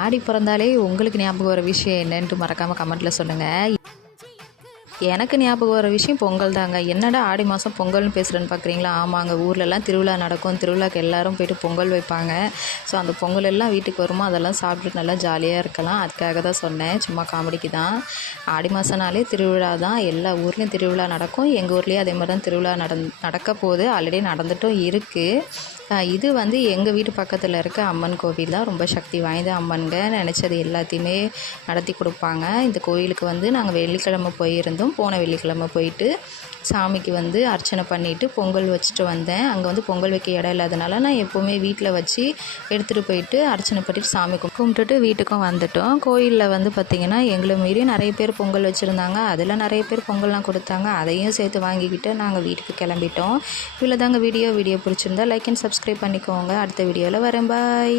ஆடி பிறந்தாலே உங்களுக்கு ஞாபகம் வர விஷயம் என்னன்ட்டு மறக்காமல் கமெண்ட்டில் சொல்லுங்கள். எனக்கு ஞாபகம் வர விஷயம் பொங்கல் தாங்க. என்னடா ஆடி மாதம் பொங்கல்னு பேசுகிறேன்னு பார்க்குறீங்களா? ஆமாங்க, ஊர்லெலாம் திருவிழா நடக்கும். திருவிழாக்கு எல்லோரும் போய்ட்டு பொங்கல் வைப்பாங்க. ஸோ அந்த பொங்கல் எல்லாம் வீட்டுக்கு வருமோ அதெல்லாம் சாப்பிட்டுட்டு நல்லா ஜாலியாக இருக்கலாம். அதுக்காக தான் சொன்னேன், சும்மா காமெடிக்கு தான். ஆடி மாதம்னாலே திருவிழா தான். எல்லா ஊர்லேயும் திருவிழா நடக்கும். எங்கள் ஊர்லேயும் அதே மாதிரி தான் திருவிழா நடக்க போகுது. ஆல்ரெடி நடந்துட்டும் இருக்குது. இது வந்து எங்கள் வீட்டு பக்கத்தில் இருக்க அம்மன் கோவில் தான். ரொம்ப சக்தி வாய்ந்த அம்மன்க. நினச்சது எல்லாத்தையுமே நடத்தி கொடுப்பாங்க. இந்த கோயிலுக்கு வந்து நாங்கள் வெள்ளிக்கிழமை போயிருந்தோம். போன வெள்ளிக்கிழமை போயிட்டு சாமிக்கு வந்து அர்ச்சனை பண்ணிவிட்டு பொங்கல் வச்சுட்டு வந்தேன். அங்கே வந்து பொங்கல் வைக்க இடம் இல்லாதனால நான் எப்போவுமே வீட்டில் வச்சு எடுத்துகிட்டு போயிட்டு அர்ச்சனை பண்ணிட்டு சாமி கும்பிட்டுட்டு வீட்டுக்கும் வந்துட்டோம். கோயிலில் வந்து பார்த்திங்கன்னா எங்களை மீறி நிறைய பேர் பொங்கல் வச்சுருந்தாங்க. அதில் நிறைய பேர் பொங்கல்லாம் கொடுத்தாங்க. அதையும் சேர்த்து வாங்கிக்கிட்டு நாங்கள் வீட்டுக்கு கிளம்பிட்டோம். இவ்வளோ தாங்க வீடியோ பிடிச்சிருந்தா லைக் அண்ட் சப்ஸ்கிரைப் பண்ணிக்கோங்க. அடுத்த வீடியோவில் வரேன். பாய்.